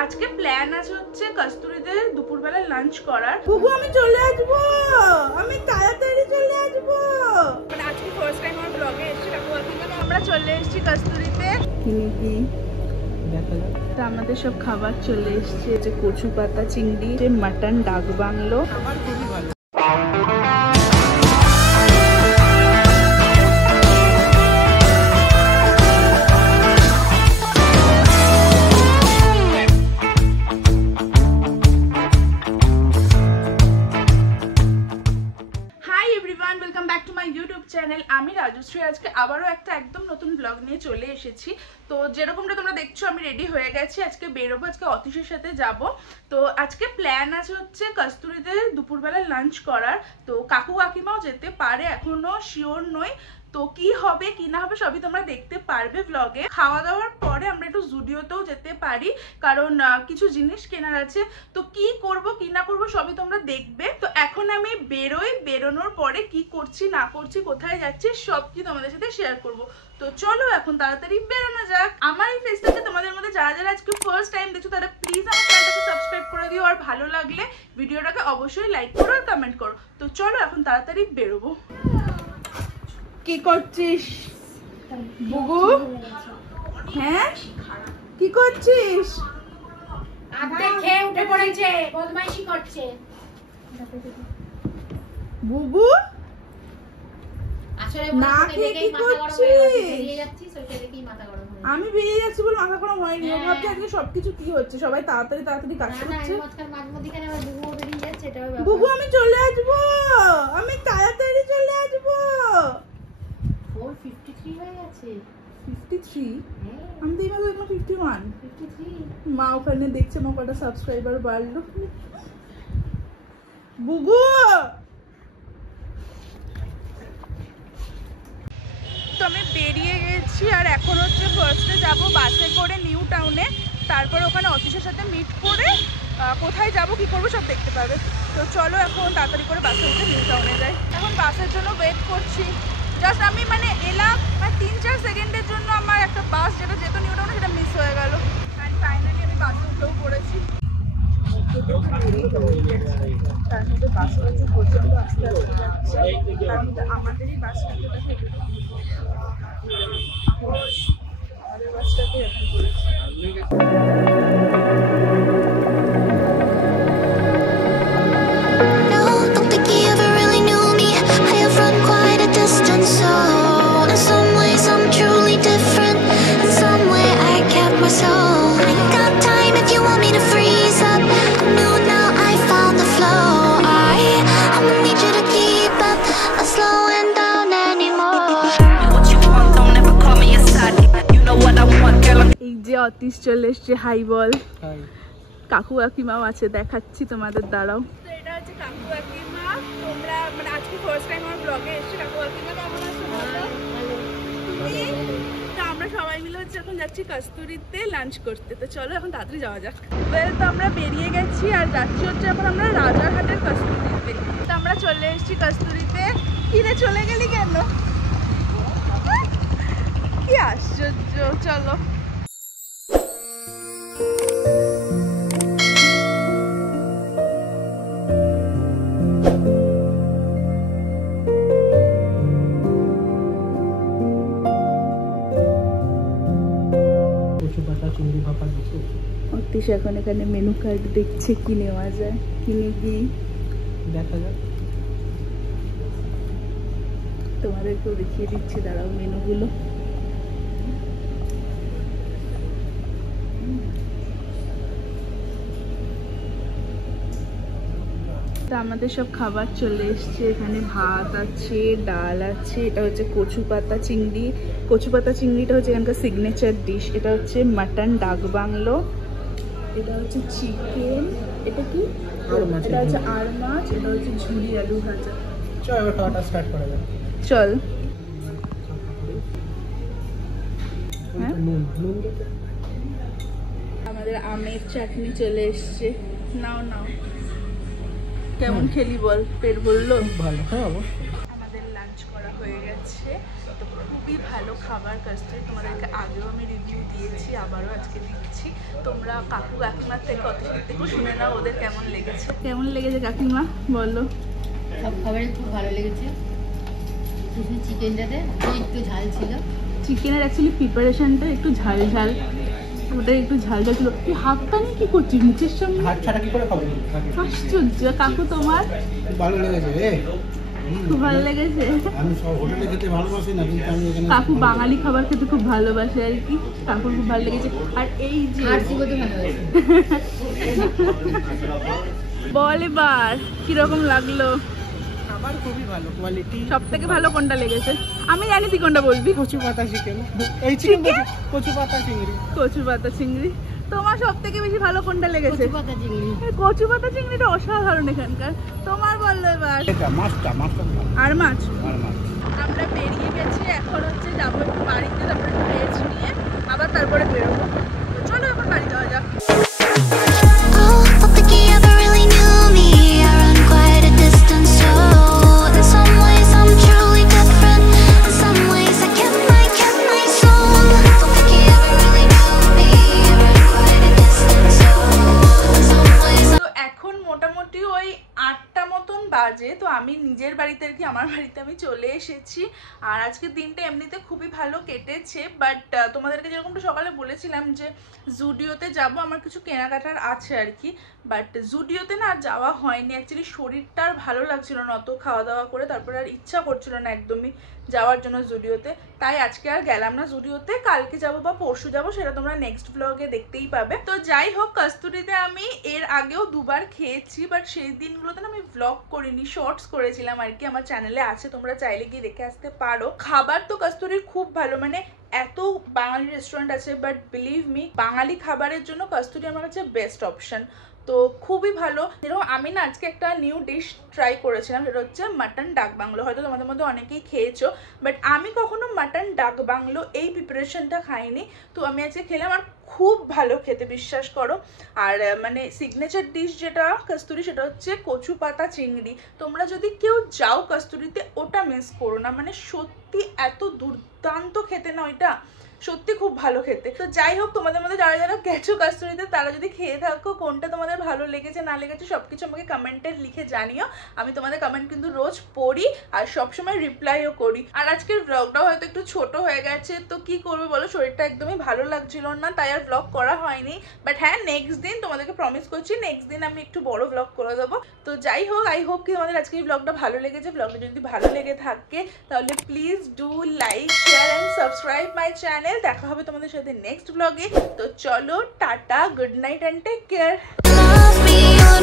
আজকে প্ল্যান আছে হচ্ছে কস্তুরীতে দুপুরবেলা লাঞ্চ করার। বুবু আমি চলে আসবো, আমি তাড়াতাড়ি চলে আসবো। মানে আজকে ফার্স্ট টাইম আমার ব্লগে এসেছি কাকু কাকিমা। আমরা চলে এসেছি কস্তুরীতে। কি তো আমাদের সব খাবার চলে এসেছে, যে কচু পাতা চিংড়ি, যে মাটন ডাক বাংলো। আমার খুবই ভালো। চ্যানেল আমি রাজশ্রী আজকে আবারও একটা একদম নতুন ব্লগ নিয়ে চলে এসেছি। তো যেরকমটা তোমরা দেখছো আমি রেডি হয়ে গেছি, আজকে বেরোবো, আজকে অতীশের সাথে যাব। তো আজকে প্ল্যান আছে হচ্ছে কস্তুরীতে দুপুরবেলা লাঞ্চ করার। তো কাকু কাকিমাও যেতে পারে, এখনো শিওর নই। তো কি হবে কি না হবে সবই তোমরা দেখতে পারবে ব্লগে। খাওয়া দাওয়ার পরে আমরা একটু জুডিওতেও যেতে পারি, কারণ কিছু জিনিস কেনার আছে। তো কি করব কি না করব সবই তোমরা দেখবে। তো এখন আমি বেরোই, বেরোনোর পরে কি করছি না করছি, কোথায় যাচ্ছি সব কি তোমাদের সাথে শেয়ার করব। তো চলো এখন তাড়াতাড়ি বেরোনো যাক। আমার এই ফেসটাকে তোমাদের মধ্যে যারা যারা আজকে ফার্স্ট টাইম দেখছো তারা প্লিজ আমার চ্যানেলটাকে সাবস্ক্রাইব করে দিও, আর ভালো লাগলে ভিডিওটাকে অবশ্যই লাইক করো আর কমেন্ট করো। তো চলো এখন তাড়াতাড়ি বেরোবো। কি করছিস বুবু? হ্যাঁ কি করছিস? আধা খেয়ে উঠে পড়েছে, বদমাইশি করছে বুবু। আসলে না খেয়ে কি করছিস? বেরিয়ে যাচ্ছিস, ওইটা দেখেই মাথা গরম হয়ে। আমি বেরিয়ে যাচ্ছি বলে মাথা গরম হয়নি। ও ভাবছে আজকে সবকিছু কি হচ্ছে, সবাই তাড়াতাড়ি তাড়াতাড়ি কাজ করছে। মাঝমধ্যিখানে আবার বুবু বেরিয়ে যাচ্ছে, এটাও ব্যাপার। বুবু আমি চলে আসবো, আমি তাড়াতাড়ি চলে আসবো। 4:53 হয়ে গেছে। 53? আমি তো এবার 51। 53 মা ওখানে দেখছে মা কটা সাবস্ক্রাইবার বাড়লো। বুবু তো আমি বেরিয়ে গেছি, আর এখন হচ্ছে ফার্স্টে যাব বাসে করে নিউ টাউনে। তারপর ওখানে অতীশের সাথে মিট করে কোথায় যাব কি করবো সব দেখতে পাবে। তো চলো এখন তাড়াতাড়ি করে বাসে উঠে নিউ টাউনে যাই। এখন বাসের জন্য ওয়েট করছি। জাস্ট আমি এলাম 3-4 সেকেন্ডের জন্য আমার একটা বাস যেটা যেত নিউ টাউনে সেটা মিস হয়ে গেল। অ্যান্ড ফাইনালি আমি বাসে উঠেও পড়েছি। তার মধ্যে বাসটা হচ্ছে প্রচন্ড আস্তে আস্তে যাচ্ছে, তার মধ্যে আমাদেরই বাসটাকে আমাদের বাসটাকে এখন করেছি। অতীশ চলে এসছে, হাই বল। কাকু কাকিমাও আছে, দেখাচ্ছি তোমাদের দাঁড়াও। তো এটা হচ্ছে কাকু কাকিমা। তোমরা আজকে ফার্স্ট টাইম আমার ব্লগে এসেছি। কাকু কাকিমা কেমন আছো? তো আমরা সবাই মিলে হচ্ছে এখন যাচ্ছি কস্তুরীতে লাঞ্চ করতে। তো চলো এখন তাড়াতাড়ি যাওয়া যাক। তো আমরা বেরিয়ে গেছি আর যাচ্ছি হচ্ছে এখন আমরা রাজারহাটের কস্তুরীতে। তো আমরা চলে এসেছি কস্তুরীতে। কিনে চলে গেলি কেন? কি আশ্চর্য। চলো অতীশ এখন এখানে মেনু কার্ড দেখছে কি নেওয়া যায়, কিনে কি দেখা যাক। তোমাদেরকেও দেখিয়ে দিচ্ছি, দাঁড়াও মেনুগুলো। আমাদের সব খাবার চলে এসছে। এখানে ভাত আছে, ডাল আছে, এটা হচ্ছে কচু পাতা চিংড়ি। কচু পাতা চিংড়িটা হচ্ছে এখানকার সিগনেচার ডিশ। এটা হচ্ছে মাটন ডাক বাংলো, এটা হচ্ছে চিকেন, এটা কি এটা হচ্ছে আর মাছ, এটা হচ্ছে ঝুরি আলু ভাজা। চল এবার খাওয়াটা স্টার্ট করা যাক। চল। আমাদের আমের চাটনি চলে এসছে। নাও নাও, কেমন খেলি বল? পেট বললো? ভালো। হ্যাঁ অবশ্যই। আমাদের লাঞ্চ করা হয়ে গেছে। তো খুবই ভালো খাবার কস্তুরী, তোমাদেরকে আগেও আমি রিভিউ দিয়েছি, আবারও আজকে দিচ্ছি। তোমরা কাকু কাকিমার থেকে অতিথির থেকে শুনে নাও ওদের কেমন লেগেছে। কেমন লেগেছে কাকিমা বলো? সব খাবারই খুব ভালো লেগেছে। শুধু চিকেনটাতে একটু ঝাল ছিল। চিকেনের অ্যাকচুয়ালি প্রিপারেশনটা একটু ঝাল ঝাল, ওটা একটু ঝাল ঝাল ছিল। তুই হাতটা নিয়ে কি করছিস মুখের সামনে? হাত ছাড়া কি করে খাবো? আশ্চর্য। কাকু তোমার খুব ভালো লেগেছে রে। খুব ভালো লেগেছে। আমি সব হোটেলে খেতে ভালোবাসি না, কিন্তু আমি এখানে কাকু বাঙালি খাবার খেতে খুব ভালোবাসে আর কি। কাকুর খুব ভালো লেগেছে। আর এই যে আরসি করতে ভালো হয়েছে। বল এবার কিরকম লাগলো? খাবার খুবই ভালো কোয়ালিটি। সব থেকে ভালো কোনটা লেগেছে? আমি জানি তুই কোনটা বলবি। কচু পাতা চিকেন, এই চিকেন কচু পাতা চিংড়ি। কচু পাতা চিংড়ি। তোমার সব থেকে বেশি ভালো কোনটা লেগেছে? কচু পাতা চিংড়ি। কচু পাতা চিংড়িটা অসাধারণ এখানকার। তোমার বললো এবার। এটা মাছটা আর মাছ। আর মাছ। আমরা বেরিয়ে গেছি, এখন হচ্ছে যাবো একটু বাড়িতে, তারপরে একটু রেস্ট নিয়ে আবার তারপরে বেরোবো। তো চলো এখন বাড়ি যাওয়া যাক। Oh, don't think he ever really knew me. I run quite a distance, so in some ways I'm truly different. In some ways I kept my soul. Don't think he ever really knew me. I run quite a distance, so in some ways. তো এখন মোটামুটি ওই 8টা মতন বাজে। তো আমি নিজের বাড়িতে আর কি, আমার বাড়িতে আমি চলে এসেছি। আর আজকের দিনটা এমনিতে খুবই ভালো কেটেছে, বাট তোমাদেরকে যেরকমটা সকালে বলেছিলাম যে জুডিওতে যাব, আমার কিছু কেনাকাটার আছে আর কি। বাট জুডিওতে না যাওয়া হয়নি, অ্যাকচুয়ালি শরীরটা আর ভালো লাগছিল না অত খাওয়া দাওয়া করে, তারপরে আর ইচ্ছা করছিল না একদমই যাওয়ার জন্য জুডিওতে। তাই আজকে আর গেলাম না জুডিওতে। কালকে যাব বা পরশু যাব, সেটা তোমরা নেক্সট ব্লগে দেখতেই পাবে। তো যাই হোক, কস্তুরিতে আমি এর আগেও দুবার খেয়েছি, বাট সেই দিনগুলোতে না আমি ব্লগ করিনি, শর্টস করেছিলাম আর কি। আমার চ্যানেলে আছে, তোমরা চাইলে গিয়ে দেখে আসতে পারো। খাবার তো কস্তুরির খুব ভালো, মানে এত বাঙালি রেস্টুরেন্ট আছে, বাট বিলিভ মি বাঙালি খাবারের জন্য কস্তুরি আমার কাছে বেস্ট অপশন। তো খুবই ভালো। যেরকম আমি না আজকে একটা নিউ ডিশ ট্রাই করেছিলাম, সেটা হচ্ছে মাটন ডাক বাংলো। হয়তো তোমাদের মধ্যে অনেকেই খেয়েছো, বাট আমি কখনো মাটন ডাক বাংলো এই প্রিপারেশনটা খাইনি। তো আমি আজকে খেলাম, আর খুব ভালো খেতে, বিশ্বাস করো। আর মানে সিগনেচার ডিশ যেটা কস্তুরি, সেটা হচ্ছে কচু পাতা চিংড়ি। তোমরা যদি কেউ যাও কস্তুরিতে, ওটা মিস করো না, মানে সত্যি এত দুর্দান্ত খেতে না ওইটা, সত্যি খুব ভালো খেতে। তো যাই হোক, তোমাদের মধ্যে যারা যারা গেছো কস্তুরিতে, তারা যদি খেয়ে থাকো, কোনটা তোমাদের ভালো লেগেছে না লেগেছে সবকিছু আমাকে কমেন্টে লিখে জানিও। আমি তোমাদের কমেন্ট কিন্তু রোজ পড়ি আর সবসময় রিপ্লাইও করি। আর আজকের ব্লগটাও হয়তো একটু ছোট হয়ে গেছে, তো কি করবো বলো, শরীরটা একদমই ভালো লাগছিল না, তাই আর ব্লগ করা হয়নি। বাট হ্যাঁ, নেক্সট দিন তোমাদেরকে প্রমিস করছি, নেক্সট দিন আমি একটু বড় ব্লগ করে দেবো। তো যাই হোক, আই হোপ কি তোমাদের আজকে এই ব্লগটা ভালো লেগেছে। ব্লগটা যদি ভালো লেগে থাকে তাহলে please do like, share and subscribe my channel. দেখা হবে তোমাদের সাথে নেক্সট ব্লগে। তো চলো, tata, good night and take care. Love me or